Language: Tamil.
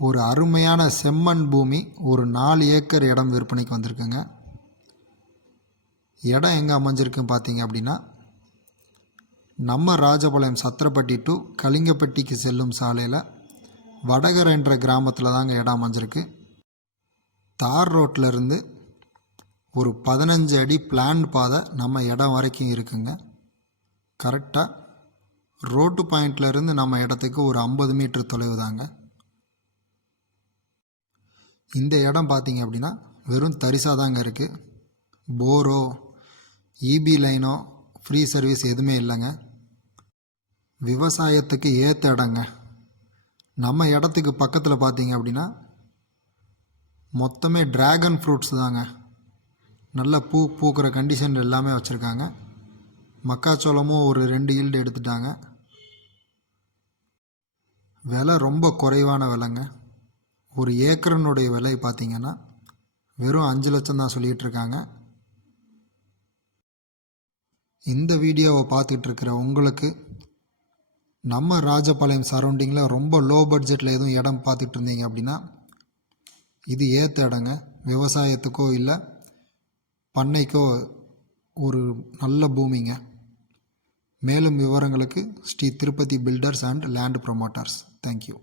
ஒரு அருமையான செம்மண் பூமி, ஒரு 4 ஏக்கர் இடம் விற்பனைக்கு வந்திருக்குங்க. இடம் எங்கே அமைஞ்சிருக்குன்னு பார்த்தீங்க அப்படின்னா, நம்ம ராஜபாளையம் சத்திரப்பட்டி டு கலிங்கப்பட்டிக்கு செல்லும் சாலையில் வடகரை என்ற கிராமத்தில் தாங்க இடம் அமைஞ்சிருக்கு. தார் ரோட்டில் இருந்து ஒரு 15 அடி பிளான் பாதை நம்ம இடம் வரைக்கும் இருக்குங்க. கரெக்டாக ரோட்டு பாயிண்ட்லேருந்து நம்ம இடத்துக்கு ஒரு 50 மீட்டர் தொலைவு தாங்க. இந்த இடம் பார்த்தீங்க அப்படின்னா வெறும் தரிசாக தாங்க இருக்குது. போரோ இபி லைனோ ஃப்ரீ சர்வீஸ் எதுவுமே இல்லைங்க. விவசாயத்துக்கு ஏற்ற இடங்க. நம்ம இடத்துக்கு பக்கத்தில் பார்த்தீங்க அப்படின்னா மொத்தமே ட்ராகன் ஃப்ரூட்ஸ் தாங்க. நல்ல பூக்கிற கண்டிஷன் எல்லாமே வச்சுருக்காங்க. மக்காச்சோளமும் ஒரு 2 ஈல்டு எடுத்துட்டாங்க. விலை ரொம்ப குறைவான விலைங்க. ஒரு ஏக்கரனுடைய விலை பார்த்திங்கன்னா வெறும் 5 லட்சம் தான் சொல்லிகிட்டு இருக்காங்க. இந்த வீடியோவை பார்த்துட்டு இருக்கிற உங்களுக்கு நம்ம ராஜபாளையம் சரௌண்டிங்கில் ரொம்ப லோ பட்ஜெட்டில் எதுவும் இடம் பார்த்துட்டு இருந்தீங்க அப்படின்னா இது ஏற்ற இடங்க. விவசாயத்துக்கோ இல்லை பண்ணைக்கோ ஒரு நல்ல பூமிங்க. மேலும் விவரங்களுக்கு Sri Tirupati builders and land promoters. Thank you.